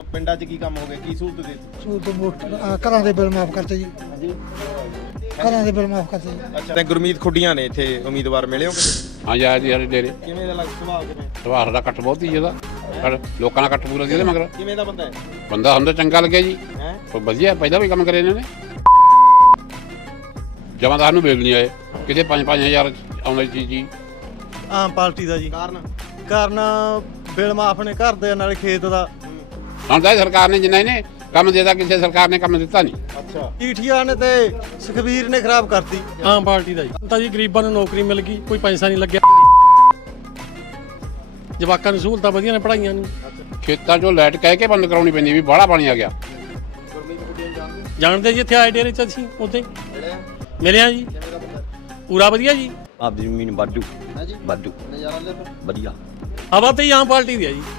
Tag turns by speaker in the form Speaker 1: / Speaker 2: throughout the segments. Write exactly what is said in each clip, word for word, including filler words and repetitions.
Speaker 1: ਪਿੰਡਾਂ 'ਚ ਕੀ ਕੰਮ ਹੋ ਗਿਆ, ਕੀ ਸਹੂਲਤ ਦੇ ਦਿੱਤੀ?
Speaker 2: ਸਹੂਲਤ ਮੋਟਰ ਅਹ ਘਰਾਂ ਦੇ ਬਿੱਲ ਮਾਫ ਕਰਤੇ ਜੀ।
Speaker 1: ਹਾਂਜੀ
Speaker 2: ਘਰਾਂ ਦੇ ਬਿੱਲ ਮਾਫ ਕਰਤੇ ਜੀ।
Speaker 1: ਅੱਛਾ ਤੇ ਗੁਰਮੀਤ ਖੁੱਡੀਆਂ ਨੇ ਇੱਥੇ ਉਮੀਦਵਾਰ ਮਿਲੇ ਹੋ ਕਿਤੇ?
Speaker 3: ਹਾਂ ਜਾ ਜੀ ਸਾਡੇ ਡੇਰੇ
Speaker 1: ਕਿਵੇਂ ਦਾ ਲੱਗ ਸੁਭਾਅ ਕਿਵੇਂ?
Speaker 3: ਸੁਭਾਅ ਸਾਡਾ ਕੱਟ ਬਹੁਤ ਹੀ ਜਿਹਦਾ ਪਰ ਲੋਕਾਂ ਦਾ ਕੱਟ ਪੂਰਾ ਜਿਹਦੇ ਮਗਰ
Speaker 1: ਕਿਵੇਂ ਦਾ ਬੰਦਾ ਹੈ?
Speaker 3: ਬੰਦਾ ਹੁੰਦਾ ਚੰਗਾ ਲੱਗਿਆ ਜੀ।
Speaker 1: ਹੈ
Speaker 3: ਪਰ ਵਧੀਆ ਪਹਿਲਾਂ ਵੀ ਕੰਮ ਕਰੇ ਇਹਨਾਂ ਨੇ। ਜਮਾਦਾਰ ਨੂੰ ਬਿੱਲ ਨਹੀਂ ਆਏ ਕਿਤੇ ਪੰਜ ਪੰਜ ਹਜ਼ਾਰ ਆਉਂਦਾ ਜੀ ਜੀ।
Speaker 4: ਆਮ ਪਾਰਟੀ ਦਾ ਜੀ
Speaker 1: ਕਾਰਨ
Speaker 4: ਕਾਰਨ ਬਿੱਲ ਮਾਫ ਨੇ ਘਰ ਦੇ ਨਾਲੇ ਖੇਤ ਦਾ।
Speaker 3: ਹੁਣ ਤਾਂ ਸਰਕਾਰ ਨੇ ਜਿੰਨਾ ਇਹਨੇ ਕੰਮ ਦੇਤਾ ਕਿਸੇ ਸਰਕਾਰ ਨੇ ਕੰਮ ਦਿੱਤਾ ਨਹੀਂ।
Speaker 1: ਅੱਛਾ
Speaker 4: ਈਠੀਆ ਨੇ ਤੇ ਸੁਖਬੀਰ ਨੇ ਖਰਾਬ ਕਰਤੀ।
Speaker 5: ਆਮ ਪਾਰਟੀ ਦਾ ਜੀ ਤਾਂ ਜੀ ਗਰੀਬਾਂ ਨੂੰ ਨੌਕਰੀ ਮਿਲ ਗਈ, ਕੋਈ ਪੈਸਾ ਨਹੀਂ ਲੱਗਿਆ, ਜਵਾਕਾਂ ਨੂੰ ਸਹੂਲਤਾਂ ਵਧੀਆ ਨੇ ਪੜ੍ਹਾਈਆਂ ਨੂੰ।
Speaker 3: ਖੇਤਾਂ 'ਚੋਂ ਲਾਈਟ ਕਹਿ ਕੇ ਬੰਦ ਕਰਾਉਣੀ ਪੈਂਦੀ ਵੀ ਬਾਹਲਾ ਪਾਣੀ ਆ ਗਿਆ।
Speaker 1: ਗੁਰਮੀਤ ਖੁੱਡੀਆਂ ਜਾਣਦੇ
Speaker 5: ਜਾਣਦੇ ਜੀ ਇੱਥੇ ਆਏ ਡੇਰੇ 'ਚ ਅਸੀਂ ਉੱਥੇ
Speaker 1: ਮਿਲਿਆ
Speaker 5: ਮਿਲੇ ਆ ਜੀ,
Speaker 1: ਕਿਵੇਂ ਦਾ ਬੰਦਾ?
Speaker 5: ਪੂਰਾ ਵਧੀਆ ਜੀ।
Speaker 6: ਆਪਦੀ ਜ਼ਮੀਨ ਵਾਧੂ
Speaker 1: ਹੈ ਜੀ
Speaker 6: ਵਾਧੂ
Speaker 1: ਨਜ਼ਾਰਾ ਲੈ ਤੂੰ।
Speaker 6: ਵਧੀਆ।
Speaker 5: ਹਵਾ ਤੇ ਹੀ ਆਮ ਪਾਰਟੀ ਦੀ ਆ ਜੀ।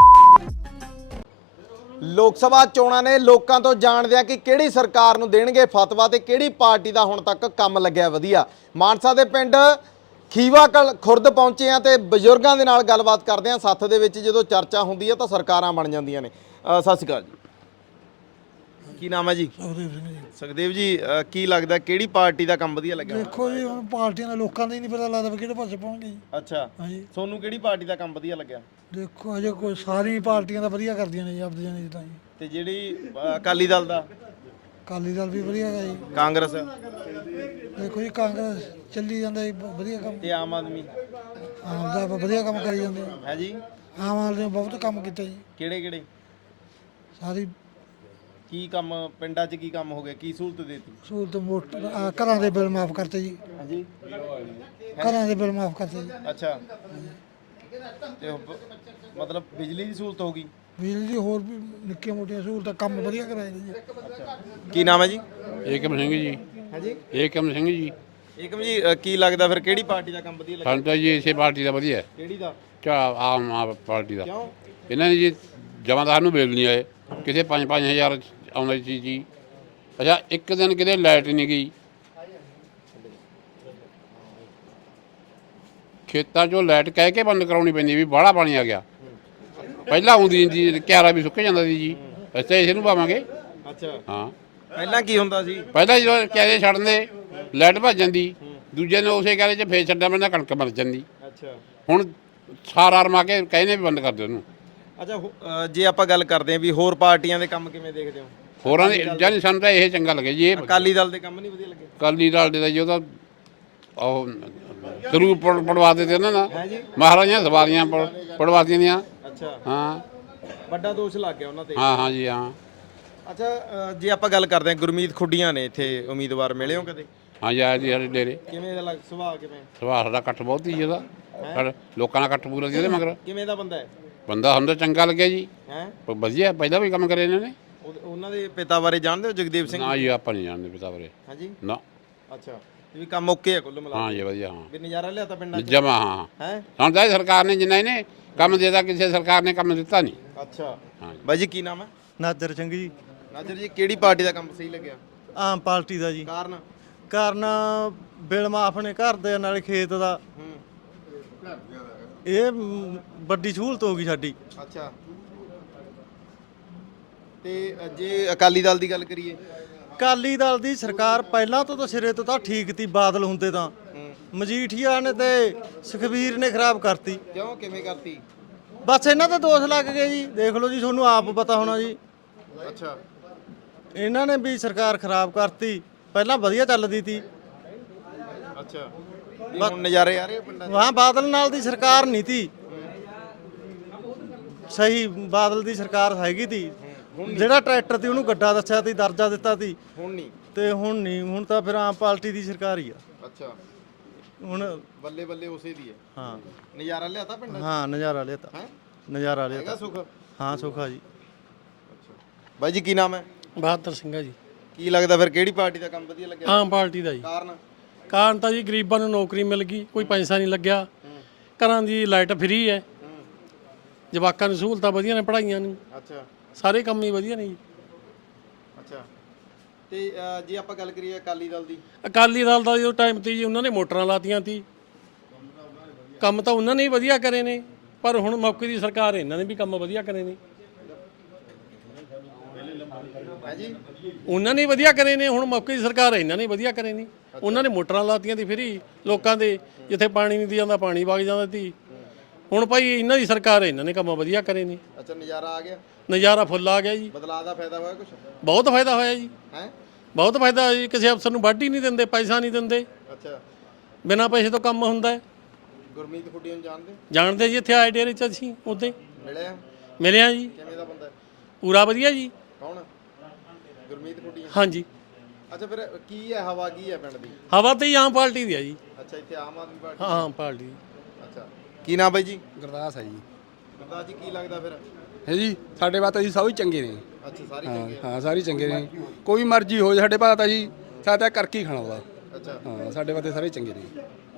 Speaker 1: ਲੋਕ ਸਭਾ ਚੋਣਾਂ ਨੇ ਲੋਕਾਂ ਤੋਂ ਜਾਣਦੇ ਆ ਕਿ ਕਿਹੜੀ ਸਰਕਾਰ ਨੂੰ ਦੇਣਗੇ ਫਤਵਾ ਤੇ ਕਿਹੜੀ ਪਾਰਟੀ ਦਾ ਹੁਣ ਤੱਕ ਕੰਮ ਲੱਗਿਆ ਵਧੀਆ। ਮਾਨਸਾ ਦੇ ਪਿੰਡ ਖੀਵਾ ਕਲ ਖੁਰਦ ਪਹੁੰਚੇ ਆ ਤੇ ਬਜ਼ੁਰਗਾਂ ਦੇ ਨਾਲ ਗੱਲਬਾਤ ਕਰਦੇ ਆ। ਸੱਥ ਦੇ ਵਿੱਚ ਜਦੋਂ ਚਰਚਾ ਹੁੰਦੀ ਹੈ ਤਾਂ ਸਰਕਾਰਾਂ ਬਣ ਜਾਂਦੀਆਂ ਨੇ। ਅ, ਸਤਿ ਸ਼੍ਰੀ ਅਕਾਲ ਜੀ, ਕੀ ਨਾਮ ਹੈ ਜੀ?
Speaker 2: ਸੁਖਦੇਵ ਸਿੰਘ ਜੀ।
Speaker 1: ਸੁਖਦੇਵ ਜੀ, ਅ, ਕੀ ਲੱਗਦਾ ਕਿਹੜੀ ਪਾਰਟੀ ਦਾ ਕੰਮ ਵਧੀਆ ਲੱਗਿਆ?
Speaker 2: ਦੇਖੋ ਜੀ ਹੁਣ ਪਾਰਟੀਆਂ ਦਾ ਲੋਕਾਂ ਦਾ ਹੀ ਨਹੀਂ ਪਤਾ ਲੱਗਦਾ ਵੀ ਕਿਹੜੇ ਪਾਸੇ ਪਹੁੰਚ ਗਏ ਜੀ।
Speaker 1: ਅੱਛਾ
Speaker 2: ਹਾਂਜੀ
Speaker 1: ਤੁਹਾਨੂੰ ਕਿਹੜੀ ਪਾਰਟੀ ਦਾ ਕੰਮ ਵਧੀਆ ਲੱਗਿਆ?
Speaker 2: ਦੇਖੋ ਅਜੇ ਕੋਈ ਸਾਰੀ ਪਾਰਟੀਆਂ ਦਾ ਵਧੀਆ ਕਰਦੀਆਂ ਨੇ ਜੀ ਆਪਦੀਆਂ ਨੇ ਜਿੱਦਾਂ ਜੀ।
Speaker 1: ਤੇ ਜਿਹੜੀ ਅ, ਅਕਾਲੀ ਦਲ ਦਾ,
Speaker 2: ਅਕਾਲੀ ਦਲ ਵੀ ਵਧੀਆ ਹੈਗਾ ਜੀ।
Speaker 1: ਕਾਂਗਰਸ
Speaker 2: ਦੇਖੋ ਜੀ ਕਾਂਗਰਸ ਚੱਲੀ ਜਾਂਦਾ ਜੀ ਬ- ਵਧੀਆ ਕੰਮ।
Speaker 1: ਤੇ ਆਮ ਆਦਮੀ
Speaker 2: ਆਮ ਦਾ ਵਧੀਆ ਕੰਮ ਕਰੀ ਜਾਂਦੇ ਆ।
Speaker 1: ਹੈ ਜੀ?
Speaker 2: ਆਮ ਆਦਮੀ ਨੇ ਬਹੁਤ ਕੰਮ ਕੀਤਾ ਜੀ।
Speaker 1: ਕਿਹੜੇ ਕਿਹੜੇ
Speaker 2: ਸਾਰੀ
Speaker 1: ਕੀ ਕੰਮ ਪਿੰਡਾਂ 'ਚ ਕੀ ਕੰਮ ਹੋ ਗਿਆ, ਕੀ ਸਹੂਲਤ ਦੇ ਦਿੱਤੀ?
Speaker 2: ਸਹੂਲਤ ਮੋਟਰ ਅਹ ਘਰਾਂ ਦੇ ਬਿੱਲ ਮਾਫ ਕਰਤੇ ਜੀ।
Speaker 1: ਹਾਂਜੀ
Speaker 2: ਘਰਾਂ ਦੇ ਬਿੱਲ ਮਾਫ ਕਰਤੇ ਜੀ।
Speaker 1: ਅੱਛਾ ਤੇ ਉਹ ਬ- ਮਤਲਬ ਬਿਜਲੀ ਦੀ ਸਹੂਲਤ ਹੋ ਗਈ?
Speaker 2: ਬਿਜਲੀ ਦੀ ਹੋਰ ਵੀ ਨਿੱਕੀਆਂ ਮੋਟੀਆਂ ਸਹੂਲਤਾਂ ਕੰਮ ਵਧੀਆ ਕਰਾਏ ਨੇ ਜੀ।
Speaker 1: ਕੀ ਨਾਮ ਹੈ ਜੀ?
Speaker 3: ਏਕਮ ਸਿੰਘ ਜੀ।
Speaker 1: ਹਾਂਜੀ
Speaker 3: ਏਕਮ ਸਿੰਘ ਜੀ।
Speaker 1: ਏਕਮ ਜੀ, ਅ, ਕੀ ਲੱਗਦਾ ਫਿਰ ਕਿਹੜੀ ਪਾਰਟੀ ਦਾ ਕੰਮ ਵਧੀਆ ਲੱਗਿਆ?
Speaker 3: ਸਾਨੂੰ ਤਾਂ ਜੀ ਇਸੇ ਪਾਰਟੀ ਦਾ ਵਧੀਆ
Speaker 1: ਕਿਹੜੀ ਦਾ?
Speaker 3: ਚਾ ਆਮ ਆਮ ਪਾਰਟੀ ਦਾ।
Speaker 1: ਕਿਉਂ?
Speaker 3: ਇਹਨਾਂ ਨੇ ਜੀ ਜਮਾਦਾਰ ਨੂੰ ਬਿੱਲ ਨਹੀਂ ਆਏ ਕਿਤੇ ਪੰਜ ਪੰਜ ਹਜ਼ਾਰ ਆਉਂਦਾ ਜੀ ਜੀ। ਅੱਛਾ ਇੱਕ ਦਿਨ ਕਿਤੇ ਲਾਈਟ ਨਹੀਂ ਗਈ। ਖੇਤਾਂ 'ਚੋਂ ਲਾਈਟ ਕਹਿ ਕੇ ਬੰਦ ਕਰਾਉਣੀ ਪੈਂਦੀ ਵੀ ਬਾਹਲਾ ਪਾਣੀ ਆ ਗਿਆ। ਪਹਿਲਾਂ ਆਉਂਦੀ ਜੀ ਕਿਆਰਾ ਵੀ ਸੁੱਕ ਜਾਂਦਾ ਸੀ ਜੀ। ਅੱਛਾ ਇਸੇ ਨੂੰ ਪਾਵਾਂਗੇ।
Speaker 1: ਅੱਛਾ
Speaker 3: ਹਾਂ
Speaker 1: ਪਹਿਲਾਂ ਕੀ ਹੁੰਦਾ ਸੀ?
Speaker 3: ਪਹਿਲਾਂ ਜਦੋਂ ਕਿਆਰੇ ਛੱਡਦੇ ਲਾਈਟ ਭੱਜ ਜਾਂਦੀ, ਦੂਜੇ ਨੇ ਉਸੇ ਕਿਆਰੇ 'ਚ ਫੇਰ ਛੱਡਿਆ ਪੈਂਦਾ, ਕਣਕ ਮਰ ਜਾਂਦੀ।
Speaker 1: ਅੱਛਾ
Speaker 3: ਹੁਣ ਸਾਰਾ ਰਮਾ ਕੇ ਕਹਿੰਦੇ ਵੀ ਬੰਦ ਕਰ ਦਿਓ ਉਹਨੂੰ।
Speaker 1: ਅੱਛਾ ਹੋ- ਅ, ਜੇ ਆਪਾਂ ਗੱਲ ਕਰਦੇ ਹਾਂ ਵੀ ਹੋਰ ਪਾਰਟੀਆਂ ਦੇ ਕੰਮ ਕਿਵੇਂ ਦੇਖਦੇ ਹੋ?
Speaker 3: ਹੋਰਾਂ ਦੇ ਜਾਨੀ ਸਾਨੂੰ ਤਾਂ ਇਹ ਚੰਗਾ ਲੱਗਿਆ ਜੀ। ਇਹ
Speaker 1: ਅਕਾਲੀ ਦਲ ਦੇ ਕੰਮ ਨਹੀਂ ਵਧੀਆ ਲੱਗੇ?
Speaker 3: ਅਕਾਲੀ ਦਲ ਦੇ ਦਾ ਜੀ ਉਹਦਾ ਉਹ ਜ਼ਰੂਰ ਪੜ- ਪੜਵਾ ਦਿੱਤੇ ਉਹਨਾਂ
Speaker 1: ਹੈ
Speaker 3: ਨਾਲ
Speaker 1: ਜੀ?
Speaker 3: ਮਹਾਰਾਜੀਆਂ ਸਵਾਰੀਆਂ ਪੜ- ਪੜਵਾਤੀਆਂ ਦੀਆਂ।
Speaker 1: ਅੱਛਾ
Speaker 3: ਹਾਂ
Speaker 1: ਵੱਡਾ ਦੋਸ਼ ਲੱਗ ਗਿਆ ਉਹਨਾਂ ਤੇ।
Speaker 3: ਹਾਂ ਹਾਂ ਜੀ ਹਾਂ
Speaker 1: ਅੱਛਾ ਅ, ਜੇ ਆਪਾਂ ਗੱਲ ਕਰਦੇ ਹਾਂ ਗੁਰਮੀਤ ਖੁੱਡੀਆਂ ਨੇ ਇੱਥੇ ਉਮੀਦਵਾਰ ਮਿਲੇ ਹੋ ਕਦੇ?
Speaker 3: ਹਾਂ ਜੀ ਆਇਆ ਜੀ ਸਾਡੇ ਡੇਰੇ
Speaker 1: ਕਿਵੇਂ ਦਾ ਲੱਗ ਸੁਭਾਅ ਕਿਵੇਂ?
Speaker 3: ਸੁਭਾਅ ਸਾਡਾ ਕੱਟ ਬਹੁਤ ਹੀ ਜਿਹਦਾ ਪਰ ਲੋਕਾਂ ਦਾ ਕੱਟ ਪੂਰਾ ਜਿਹਦੇ ਮਗਰ
Speaker 1: ਕਿਵੇਂ ਦਾ ਬੰਦਾ ਹੈ?
Speaker 3: ਬੰਦਾ ਹੁੰਦਾ ਚੰਗਾ ਲੱਗਿਆ ਜੀ।
Speaker 1: ਹੈ
Speaker 3: ਪਰ ਵਧੀਆ ਪਹਿਲਾਂ ਵੀ ਕੰਮ ਕਰੇ ਇਹਨਾਂ ਨੇ।
Speaker 1: ਉਹਨਾਂ ਦੇ ਪਿਤਾ ਬਾਰੇ ਜਾਣਦੇ ਹੋ, ਜਗਦੇਵ ਸਿੰਘ?
Speaker 3: ਨਾ ਜੀ ਆਪਾਂ ਨਹੀਂ ਜਾਣਦੇ ਪਿਤਾ ਬਾਰੇ।
Speaker 1: ਹਾਂਜੀ
Speaker 3: ਨਾ
Speaker 1: ਅੱਛਾ ਵੀ ਕੰਮ ਓਕੇ ਹੈ ਕੁੱਲ ਮਿਲਾ
Speaker 3: ਹਾਂ
Speaker 1: ਕੇ?
Speaker 3: ਜੀ ਵਧੀਆ ਹਾਂ
Speaker 1: ਵੀ ਨਜ਼ਾਰਾ ਲਿਆ ਤਾਂ ਪਿੰਡਾਂ 'ਚ?
Speaker 3: ਜਮਾ ਹਾਂ
Speaker 1: ਹੈ
Speaker 3: ਹੁਣ ਤਾਂ ਇਹ ਸਰਕਾਰ ਨੇ ਜਿੰਨਾ ਇਹਨੇ ਕੰਮ ਦੇਤਾ ਕਿਸੇ ਸਰਕਾਰ ਨੇ ਕੰਮ ਦਿੱਤਾ ਨਹੀਂ।
Speaker 1: ਅੱਛਾ
Speaker 3: ਹਾਂ ਜੀ।
Speaker 1: ਬਾਈ ਜੀ ਕੀ ਨਾਮ ਹੈ?
Speaker 4: ਨਾਦਰ ਸਿੰਘ ਜੀ
Speaker 1: ਨਾਜ਼ਰ ਜੀ, ਕਿਹੜੀ ਪਾਰਟੀ ਦਾ ਕੰਮ ਸਹੀ ਲੱਗਿਆ?
Speaker 4: ਆਮ ਪਾਰਟੀ ਦਾ ਜੀ
Speaker 1: ਕਾਰਨ?
Speaker 4: ਕਾਰਨ ਬਿੱਲ ਮਾਫ ਨੇ ਘਰ ਦੇ ਨਾਲੇ ਖੇਤ ਦਾ।
Speaker 1: ਹੂੰ
Speaker 4: ਇਹ ਮ, ਵੱਡੀ ਸਹੂਲਤ ਹੋ ਗਈ ਸਾਡੀ।
Speaker 1: ਅੱਛਾ ਤੇ ਅ, ਜੇ ਅਕਾਲੀ ਦਲ ਦੀ ਗੱਲ ਕਰੀਏ?
Speaker 4: ਅਕਾਲੀ ਦਲ ਦੀ ਸਰਕਾਰ ਪਹਿਲਾਂ ਤੋਂ ਤਾਂ ਸਿਰੇ ਤੋਂ ਤਾਂ ਠੀਕ ਤੀ, ਬਾਦਲ ਹੁੰਦੇ ਤਾਂ।
Speaker 1: ਹੂੰ
Speaker 4: ਮਜੀਠੀਆ ਨੇ ਤੇ ਸੁਖਬੀਰ ਨੇ ਖਰਾਬ ਕਰਤੀ।
Speaker 1: ਕਿਉਂ ਕਿਵੇਂ ਕਰਤੀ?
Speaker 4: ਬਸ ਇਹਨਾਂ ਤੇ ਦੋਸ਼ ਲੱਗ ਗਏ ਜੀ। ਦੇਖ ਲਓ ਜੀ, ਤੁਹਾਨੂੰ ਆਪ ਪਤਾ ਹੋਣਾ ਜੀ।
Speaker 1: ਅੱਛਾ
Speaker 4: ਇਹਨਾਂ ਨੇ ਵੀ ਸਰਕਾਰ ਖਰਾਬ ਕਰਤੀ, ਪਹਿਲਾਂ ਵਧੀਆ ਚੱਲਦੀ ਤੀ।
Speaker 1: ਅੱਛਾ ਵੀ ਹੁਣ ਨਜ਼ਾਰੇ ਆ ਰਹੇ ਆ ਪਿੰਡਾਂ 'ਚ?
Speaker 4: ਵਾਹ ਬਾਦਲ ਨਾਲ ਦੀ ਸਰਕਾਰ ਨਹੀਂ ਤੀ ਸਹੀ। ਬਾਦਲ ਦੀ ਸਰਕਾਰ ਹੈਗੀ ਤੀ, ਜਿਹੜਾ ਟਰੈਕਟਰ ਤੀ ਉਹਨੂੰ ਗੱਡਾ ਦੱਸਿਆ ਤੀ, ਦਰਜਾ ਦਿੱਤਾ ਤੀ।
Speaker 1: ਹੁਣ ਨਹੀਂ?
Speaker 4: ਤੇ ਹੁਣ ਨਹੀਂ, ਹੁਣ ਤਾਂ ਫਿਰ ਆਮ ਪਾਰਟੀ ਦੀ ਸਰਕਾਰ ਹੀ ਆ
Speaker 1: ਅੱਛਾ
Speaker 4: ਹੁਣ।
Speaker 1: ਬੱਲੇ ਬੱਲੇ ਉਸੇ ਦੀ ਹੈ।
Speaker 4: ਹਾਂ
Speaker 1: ਨਜ਼ਾਰਾ ਲਿਆਤਾ ਪਿੰਡਾਂ 'ਚ?
Speaker 4: ਹਾਂ ਨਜ਼ਾਰਾ ਲਿਆ ਤਾ,
Speaker 1: ਹੈ
Speaker 4: ਨਜ਼ਾਰਾ ਲਿਆ
Speaker 1: ਹੈਗਾ
Speaker 4: ਤਾ।
Speaker 1: ਸੁੱਖ?
Speaker 4: ਹਾਂ ਸੁਖਾ ਜੀ।
Speaker 1: ਬਾਈ ਜੀ ਕੀ ਨਾਮ ਹੈ?
Speaker 5: ਬਹਾਦਰ ਸਿੰਘ ਆ ਜੀ।
Speaker 1: ਕੀ ਲੱਗਦਾ ਫਿਰ ਕਿਹੜੀ ਪਾਰਟੀ ਦਾ ਕੰਮ ਵਧੀਆ ਲੱਗਿਆ?
Speaker 5: ਆਮ ਪਾਰਟੀ ਦਾ ਜੀ।
Speaker 1: ਕਾਰਨ?
Speaker 5: ਕਾਰਨ ਤਾਂ ਜੀ ਗਰੀਬਾਂ ਨੂੰ ਨੌਕਰੀ ਮਿਲ ਗਈ, ਕੋਈ ਪੈਸਾ ਨਹੀਂ ਲੱਗਿਆ, ਘਰਾਂ ਦੀ ਲਾਈਟ ਫ੍ਰੀ ਹੈ, ਜਵਾਕਾਂ ਨੂੰ ਸਹੂਲਤਾਂ ਵਧੀਆ ਨੇ ਪੜ੍ਹਾਈਆਂ ਨੂੰ,
Speaker 1: ਅੱਛਾ
Speaker 5: ਸਾਰੇ ਕੰਮ ਹੀ ਵਧੀਆ ਨੇ ਜੀ।
Speaker 1: ਅੱਛਾ ਤੇ ਅ, ਜੇ ਆਪਾਂ ਗੱਲ ਕਰੀਏ ਅਕਾਲੀ ਦਲ ਦੀ?
Speaker 5: ਅਕਾਲੀ ਦਲ ਦਾ ਜੋ ਟਾਈਮ ਤੇ ਜੀ ਉਹਨਾਂ ਨੇ ਮੋਟਰਾਂ ਲਾਤੀਆਂ ਤੀ, ਕੰਮ ਤਾਂ ਉਹਨਾਂ ਨੇ ਹੀ ਵਧੀਆ ਕਰੇ ਨੇ, ਪਰ ਹੁਣ ਮੌਕੇ ਦੀ ਸਰਕਾਰ ਇਹਨਾਂ ਨੇ ਵੀ ਕੰਮ ਵਧੀਆ ਕਰੇ ਨੇ।
Speaker 1: ਹੈ ਜੀ
Speaker 5: ਉਹਨਾਂ ਨੇ ਵਧੀਆ ਕਰੇ ਨੇ, ਹੁਣ ਮੌਕੇ ਦੀ ਸਰਕਾਰ ਹੈ, ਇਹਨਾਂ ਨੇ ਵਧੀਆ ਕਰੇ ਨੇ। ਉਹਨਾਂ ਨੇ ਮੋਟਰਾਂ ਲਾਤੀਆਂ ਦੀ ਫਰੀ ਲੋਕਾਂ ਦੇ, ਜਿੱਥੇ ਪਾਣੀ ਨਹੀਂ ਦੀ ਜਾਂਦਾ ਪਾਣੀ ਵਗ ਜਾਂਦਾ ਸੀ। ਹੁਣ ਭਾਈ ਇਹਨਾਂ ਦੀ ਸਰਕਾਰ ਹੈ, ਇਹਨਾਂ ਨੇ ਕੰਮ ਵਧੀਆ ਕਰੇ ਨੇ।
Speaker 1: ਅੱਛਾ ਨਜ਼ਾਰਾ ਆ ਗਿਆ,
Speaker 5: ਨਜ਼ਾਰਾ ਫੁੱਲ ਆ ਗਿਆ ਜੀ,
Speaker 1: ਬਦਲਾਅ ਦਾ ਫਾਇਦਾ ਹੋਇਆ ਕੁਝ
Speaker 5: ਬਹੁਤ ਫਾਇਦਾ ਹੋਇਆ ਜੀ,
Speaker 1: ਹੈ।
Speaker 5: ਬਹੁਤ ਫਾਇਦਾ ਹੋਇਆ ਜੀ। ਕਿਸੇ ਅਫਸਰ ਨੂੰ ਵਾਢੀ ਨਹੀਂ ਦਿੰਦੇ, ਪੈਸਾ ਨਹੀਂ ਦਿੰਦੇ,
Speaker 1: ਅੱਛਾ
Speaker 5: ਬਿਨਾਂ ਪੈਸੇ ਤੋਂ ਕੰਮ ਹੁੰਦਾ ਹੈ।
Speaker 1: ਗੁਰਮੀਤ ਖੁੱਡੀ ਨੂੰ ਜਾਣਦੇ
Speaker 5: ਜਾਣਦੇ ਜੀ, ਇੱਥੇ ਆਏ ਡੇਰੇ 'ਚ ਅਸੀਂ ਉੱਥੇ
Speaker 1: ਮਿਲਿਆ,
Speaker 5: ਮਿਲਿਆ ਜੀ।
Speaker 1: ਕਿਵੇਂ ਦਾ ਬੰਦਾ ਹੈ?
Speaker 5: ਪੂਰਾ ਵਧੀਆ ਜੀ।
Speaker 1: ਕੌਣ ਗੁਰਮੀਤ ਖੁੱਡੀ?
Speaker 5: ਹਾਂਜੀ।
Speaker 1: ਅੱਛਾ ਫਿਰ ਕੀ ਹੈ, ਹਵਾ ਕੀ ਹੈ ਪਿੰਡ ਦੀ?
Speaker 5: ਹਵਾ ਤੇ ਹੀ ਆਮ ਪਾਰਟੀ ਦੀ ਆ ਜੀ।
Speaker 1: ਅੱਛਾ ਇੱਥੇ ਆਮ ਆਦਮੀ ਪਾਰਟੀ।
Speaker 5: ਹਾਂ ਆਮ ਪਾਰਟੀ ਦੀ।
Speaker 1: ਅੱਛਾ ਕੀ ਨਾਮ ਬਾਈ ਜੀ?
Speaker 6: ਗੁਰਦਾਸ ਹੈ ਜੀ।
Speaker 1: ਗੁਰਦਾਸ ਜੀ ਕੀ ਲੱਗਦਾ ਫਿਰ?
Speaker 6: ਹੈ ਜੀ, ਸਾਡੇ ਬਾਤ ਅਸੀਂ ਸਭ ਹੀ ਚੰਗੇ ਨੇ।
Speaker 1: ਅੱਛਾ ਸਾਰੇ
Speaker 6: ਹਾਂ
Speaker 1: ਚੰਗੇ ਆ।
Speaker 6: ਹਾਂ ਸਾਰੇ ਚੰਗੇ ਨੇ, ਕੋਈ ਮਰਜ਼ੀ ਹੋ ਜਾਏ ਸਾਡੇ ਬਾਤ ਜੀ, ਸਾਡਾ ਕਰਕੇ ਹੀ ਖਾਣਾ ਉਹਦਾ।
Speaker 1: ਅੱਛਾ
Speaker 6: ਹਾਂ ਸਾਡੇ ਬਾਤੇ ਸਾਰੇ ਚੰਗੇ ਨੇ।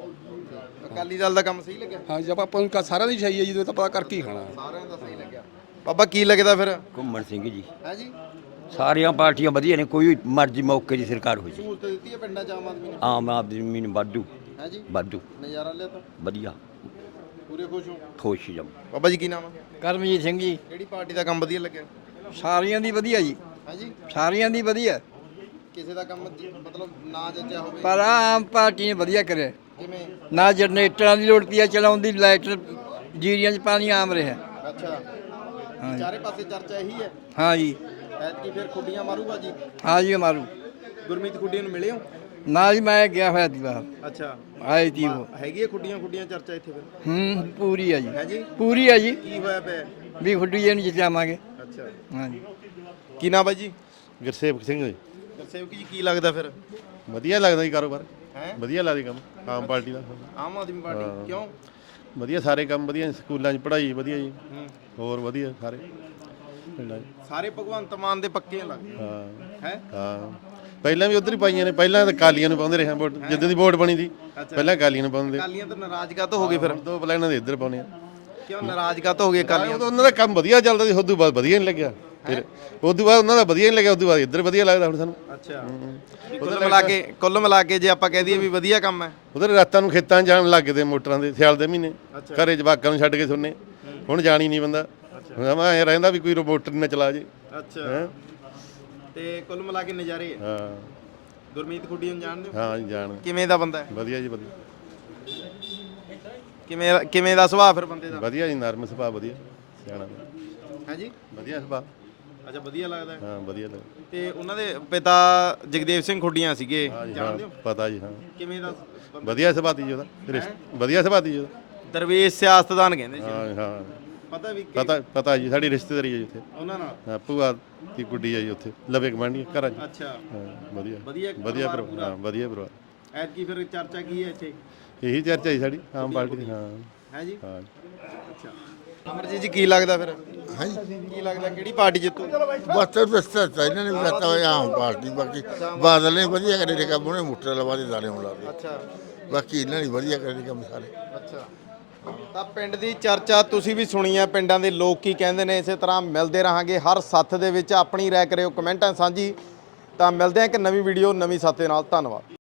Speaker 1: ਅਕਾਲੀ ਦਲ ਦਾ ਕੰਮ ਸਹੀ ਲੱਗਿਆ?
Speaker 6: ਹਾਂ ਜੀ, ਆਪਾਂ ਆਪਾਂ ਨੂੰ ਸਾਰਿਆਂ ਦੀ ਸਹੀ ਹੈ ਜੀ, ਤਾਂ ਪਤਾ ਕਰਕੇ ਹੀ ਖਾਣਾ।
Speaker 1: ਸਾਰਿਆਂ ਦਾ ਸਹੀ ਲੱਗਿਆ। ਬਾਬਾ ਕੀ ਲੱਗਦਾ ਫਿਰ?
Speaker 7: ਘੁੰਮਣ ਸਿੰਘ ਜੀ,
Speaker 1: ਹੈ ਜੀ
Speaker 7: ਸਾਰੀਆਂ ਪਾਰਟੀਆਂ ਵਧੀਆ ਨੇ, ਕੋਈ ਮਰਜ਼ੀ ਮੌਕੇ ਦੀ ਸਰਕਾਰ ਹੋ ਜੀ।
Speaker 1: ਸਹੂਲਤ ਦਿੱਤੀ ਹੈ ਪਿੰਡਾਂ 'ਚ ਆਮ ਆਦਮੀ ਨੇ?
Speaker 7: ਆਮ ਆਦਮੀ ਨੂੰ ਵਾਧੂ
Speaker 1: ਹੈ ਜੀ
Speaker 7: ਵਾਧੂ
Speaker 1: ਨਜ਼ਾਰਾ ਲਿਆ ਤਾਂ
Speaker 7: ਵਧੀਆ
Speaker 1: ਪੂਰੇ ਖੁਸ਼ ਹੋ?
Speaker 7: ਖੁਸ਼ ਜਮ।
Speaker 1: ਬਾਬਾ ਜੀ ਕੀ ਨਾਮ ਹੈ?
Speaker 8: ਕਰਮਜੀਤ ਸਿੰਘ ਜੀ।
Speaker 1: ਕਿਹੜੀ ਪਾਰਟੀ ਦਾ ਕੰਮ ਵਧੀਆ ਲੱਗਿਆ?
Speaker 8: ਸਾਰੀਆਂ ਦੀ ਵਧੀਆ ਜੀ,
Speaker 1: ਹੈ ਜੀ
Speaker 8: ਸਾਰੀਆਂ ਦੀ ਵਧੀਆ,
Speaker 1: ਕਿਸੇ ਦਾ ਕੰਮ ਜ- ਮਤਲਬ ਨਾ ਜੱਜਿਆ ਹੋਵੇ?
Speaker 8: ਪਰ ਆਮ ਪਾਰਟੀ ਨੇ ਵਧੀਆ ਕਰਿਆ।
Speaker 1: ਕਿਵੇਂ?
Speaker 8: ਨਾ ਜਨਰੇਟਰਾਂ ਦੀ ਲੋੜ ਪਈ ਆ ਚਲਾਉਣ ਦੀ, ਲਾਈਟ ਜੀਰੀਆਂ 'ਚ ਪਾਣੀ ਆਮ ਰਿਹਾ।
Speaker 1: ਅੱਛਾ ਚਾਰੇ ਪਾਸੇ ਚਰਚਾ ਇਹੀ ਹੈ।
Speaker 8: ਹਾਂ ਜੀ,
Speaker 1: ਐਤਕੀ ਫਿਰ ਖੁੱਡੀਆਂ ਮਾਰੂਗਾ ਜੀ?
Speaker 8: ਹਾਂ ਜੀ ਮਾਰੂ।
Speaker 1: ਗੁਰਮੀਤ ਖੁੱਡੀਆਂ ਨੂੰ ਮਿਲੇ ਹੋ?
Speaker 8: ਨਾ ਜੀ ਮੈਂ ਗਿਆ ਹੋਇਆ ਸੀ ਬਾਹਰ,
Speaker 1: ਅੱਛਾ
Speaker 8: ਆਏ ਤੀ ਉਹ।
Speaker 1: ਹੈਗੀ ਹੈ ਖੁੱਡੀਆਂ ਖੁੱਡੀਆਂ ਚਰਚਾ ਇੱਥੇ ਫਿਰ?
Speaker 8: ਹੂੰ ਪੂਰੀ ਆ ਜੀ,
Speaker 1: ਹੈ ਜੀ
Speaker 8: ਪੂਰੀ ਆ ਜੀ,
Speaker 1: ਕੀ ਹੋਇਆ ਪਿਆ?
Speaker 8: ਵੀ ਖੁੱਡੀ ਜੇ ਨੂੰ ਜਿੱਤਾਵਾਂਗੇ।
Speaker 1: ਅੱਛਾ
Speaker 8: ਹਾਂ ਜੀ।
Speaker 1: ਕੀ ਨਾਮ ਬਾਈ ਜੀ?
Speaker 9: ਗੁਰਸੇਵਕ ਸਿੰਘ ਜੀ।
Speaker 1: ਗੁਰਸੇਵਕ ਜੀ ਕੀ ਲੱਗਦਾ ਫਿਰ?
Speaker 9: ਵਧੀਆ ਲੱਗਦਾ ਜੀ ਕਾਰੋਬਾਰ,
Speaker 1: ਹੈ
Speaker 9: ਵਧੀਆ ਲੱਗਦਾ ਕੰਮ ਆਮ ਪਾਰਟੀ ਦਾ।
Speaker 1: ਆਮ ਆਦਮੀ ਪਾਰਟੀ ਕਿਉਂ?
Speaker 9: ਵਧੀਆ ਸਾਰੇ ਕੰਮ ਵਧੀਆ, ਸਕੂਲਾਂ 'ਚ ਪੜ੍ਹਾਈ ਵਧੀਆ ਜੀ, ਹੋਰ ਵਧੀਆ ਸਾਰੇ ਪਿੰਡਾਂ 'ਚ।
Speaker 1: ਸਾਰੇ ਭਗਵੰਤ ਮਾਨ ਦੇ ਪੱਕੇ ਲੱਗਦੇ
Speaker 9: ਹਾਂ
Speaker 1: ਹੈ।
Speaker 9: ਹਾਂ ਪਹਿਲਾਂ ਵੀ ਉਧਰ ਹੀ ਪਾਈਆਂ ਨੇ, ਪਹਿਲਾਂ ਤਾਂ ਕਾਲੀਆਂ ਨੂੰ ਪਾਉਂਦੇ ਰਹੇ ਹਾਂ ਵੋਟ, ਜਿੱਦਾਂ ਦੀ ਵੋਟ ਬਣੀ ਦੀ ਪਹਿਲਾਂ ਕਾਲੀਆਂ ਨੂੰ ਪਾਉਂਦੇ।
Speaker 1: ਅਕਾਲੀਆਂ ਤੋਂ ਨਾਰਾਜ਼ ਕਾਹਤੋਂ ਹੋ ਗਏ ਫਿਰ?
Speaker 9: ਦੋ ਪਲਾਨਾਂ ਦੇ ਇੱਧਰ ਪਾਉਣੇ ਆ।
Speaker 1: ਕਿਉਂ ਨਾਰਾਜ਼ ਕਾਹਤੋਂ ਹੋ ਗਏ ਅਕਾਲੀਆਂ?
Speaker 9: ਉਦੋਂ ਉਹਨਾਂ ਦਾ ਕੰਮ ਵਧੀਆ ਚੱਲਦਾ ਸੀ, ਉਦੋਂ ਬਾਅਦ ਵਧੀਆ ਨਹੀਂ ਲੱਗਿਆ, ਫਿਰ ਉਦੋਂ ਬਾਅਦ ਉਹਨਾਂ ਦਾ ਵਧੀਆ ਨਹੀਂ ਲੱਗਿਆ, ਉਦੋਂ ਬਾਅਦ ਇੱਧਰ ਵਧੀਆ ਲੱਗਦਾ ਹੁਣ ਸਾਨੂੰ।
Speaker 1: ਅੱਛਾ ਕੁੱਲ ਮਿਲਾ ਕੇ ਕੁੱਲ ਮਿਲਾ ਕੇ ਜੇ ਆਪਾਂ ਕਹਿ ਦਈਏ ਵੀ ਵਧੀਆ ਕੰਮ ਹੈ।
Speaker 9: ਉਧਰ ਰਾਤਾਂ ਨੂੰ ਖੇਤਾਂ 'ਚ ਜਾਣ ਲੱਗ ਗਏ ਮੋਟਰਾਂ ਦੇ, ਸਿਆਲ ਦੇ ਮਹੀਨੇ ਘਰੇ ਜਵਾਕਾਂ ਨੂੰ ਛੱਡ ਕੇ ਸੁਣਨੇ, ਹੁਣ ਜਾਣੀ ਨਹੀਂ ਬੰਦਾ, ਹੁਣ ਐਂ ਰਹਿੰਦਾ ਵੀ ਕੋਈ ਮੋਟਰ ਨਾ ਚਲਾ ਜੇ।
Speaker 1: ਅੱਛਾ ਤੇ ਕੁੱਲ ਮਿਲਾ ਕੇ ਨਜ਼ਾਰੇ ਹੈ।
Speaker 9: ਹਾਂ
Speaker 1: ਗੁਰਮੀਤ ਖੁੱਡੀ ਨੂੰ ਜਾਣਦੇ ਹੋ?
Speaker 9: ਹਾਂ ਜੀ ਜਾਣ
Speaker 1: ਕਿਵੇਂ ਦਾ ਬੰਦਾ ਹੈ?
Speaker 9: ਵਧੀਆ ਜੀ ਵਧੀਆ,
Speaker 1: ਕਿਵੇਂ ਕਿਵੇਂ ਦਾ ਸੁਭਾਅ ਫਿਰ ਬੰਦੇ ਦਾ?
Speaker 9: ਵਧੀਆ ਜੀ, ਨਰਮ ਸੁਭਾਅ ਵਧੀਆ, ਸਿਆਣਾ
Speaker 1: ਹੈ ਜੀ
Speaker 9: ਵਧੀਆ ਸੁਭਾਅ।
Speaker 1: ਅੱਛਾ ਵਧੀਆ ਲੱਗਦਾ ਹੈ।
Speaker 9: ਹਾਂ ਵਧੀਆ ਲੱਗਦਾ।
Speaker 1: ਤੇ ਉਹਨਾਂ ਦੇ ਪਿਤਾ ਜਗਦੇਵ ਸਿੰਘ ਖੁੱਡੀਆਂ ਸੀਗੇ,
Speaker 9: ਹਾਂ ਜੀ,
Speaker 1: ਜਾਣਦੇ ਹੋ?
Speaker 9: ਹਾਂ ਪਤਾ ਜੀ, ਹਾਂ
Speaker 1: ਕਿਵੇਂ ਦਾ?
Speaker 9: ਵਧੀਆ ਸੁਭਾਅ ਤੀ ਜੀ ਉਹਦਾ, ਰਿਸ਼ਤ- ਵਧੀਆ ਸੁਭਾਅ ਤੀ ਜੀ ਉਹਦਾ।
Speaker 1: ਦਰਵੇਸ਼ ਸਿਆਸਤਦਾਨ ਕਹਿੰਦੇ ਸੀ।
Speaker 9: ਹਾਂ ਹਾਂ
Speaker 1: ਪਤਾ ਵੀ ਕਿ-
Speaker 9: ਪਤਾ ਪਤਾ ਜੀ, ਸਾਡੀ ਰਿਸ਼ਤੇਦਾਰੀ ਹੈ ਜੀ ਉੱਥੇ।
Speaker 1: ਉਹਨਾਂ ਨਾਲ?
Speaker 9: ਹਾਂ ਭੂਆ ਦੀ ਗੁੱਡੀ ਹੈ ਜੀ ਉੱਥੇ, ਲਵੇ ਗਵਾਂਢੀ ਘਰਾਂ 'ਚ।
Speaker 1: ਅੱਛਾ
Speaker 9: ਹਾਂ ਵਧੀਆ
Speaker 1: ਵਧੀਆ
Speaker 9: ਵਧੀਆ
Speaker 1: ਪਰਿਵਾਰ
Speaker 9: ਪਰਿਵਾਰ, ਹਾਂ ਵਧੀਆ ਪਰਿਵਾਰ।
Speaker 1: ਐਤਕੀ ਫਿਰ ਚਰਚਾ ਕੀ ਹੈ ਇੱਥੇ?
Speaker 9: ਇਹੀ ਚਰਚਾ ਜੀ ਸਾਡੀ ਆਮ ਪਾਰਟੀ ਦੀ। ਹਾਂ
Speaker 1: ਹੈ ਜੀ
Speaker 9: ਹਾਂ
Speaker 1: ਅੱਛਾ ਅਮਰਜੀਤ ਜੀ ਕੀ ਲੱਗਦਾ ਫਿਰ?
Speaker 2: ਹਾਂਜੀ
Speaker 1: ਕੀ ਲੱਗਦਾ ਕਿਹੜੀ ਪਾਰਟੀ ਜਿੱਤੂ?
Speaker 2: ਬਸਤਰ ਬਸਤਰ ਤਾਂ ਇਹਨਾਂ ਨੇ ਵੀ ਕਰਤਾ ਹੋਇਆ ਆਮ ਪਾਰਟੀ, ਬਾਕੀ ਬਾਦਲ ਨੇ ਵਧੀਆ ਕਰੇ ਨੇ ਕੰਮ, ਉਹਨੇ ਮੁੱਟਰ ਲਵਾ ਦੇ ਦਾਣੇ ਹੁਣ ਲਾ ਦੇ।
Speaker 1: ਅੱਛਾ
Speaker 2: ਬਾਕੀ ਇਹਨਾਂ ਨੇ ਵਧੀਆ ਕਰੇ ਨੇ ਕੰਮ ਸਾਰੇ।
Speaker 1: ਅੱਛਾ ਤਾਂ ਪਿੰਡ ਦੀ ਚਰਚਾ ਤੁਸੀਂ ਵੀ ਸੁਣੀ ਹੈ, ਪਿੰਡਾਂ ਦੇ ਲੋਕ ਕੀ ਕਹਿੰਦੇ ਨੇ। ਇਸੇ ਤਰ੍ਹਾਂ ਮਿਲਦੇ ਰਹਾਂਗੇ ਹਰ ਸੱਥ ਦੇ ਵਿੱਚ, ਆਪਣੀ ਰਾਏ ਕਰਿਓ ਕਮੈਂਟਾਂ ਸਾਂਝੀ। ਤਾਂ ਮਿਲਦੇ ਹਾਂ ਇੱਕ ਨਵੀਂ ਵੀਡੀਓ ਨਵੀਂ ਸੱਥ ਦੇ ਨਾਲ, ਧੰਨਵਾਦ।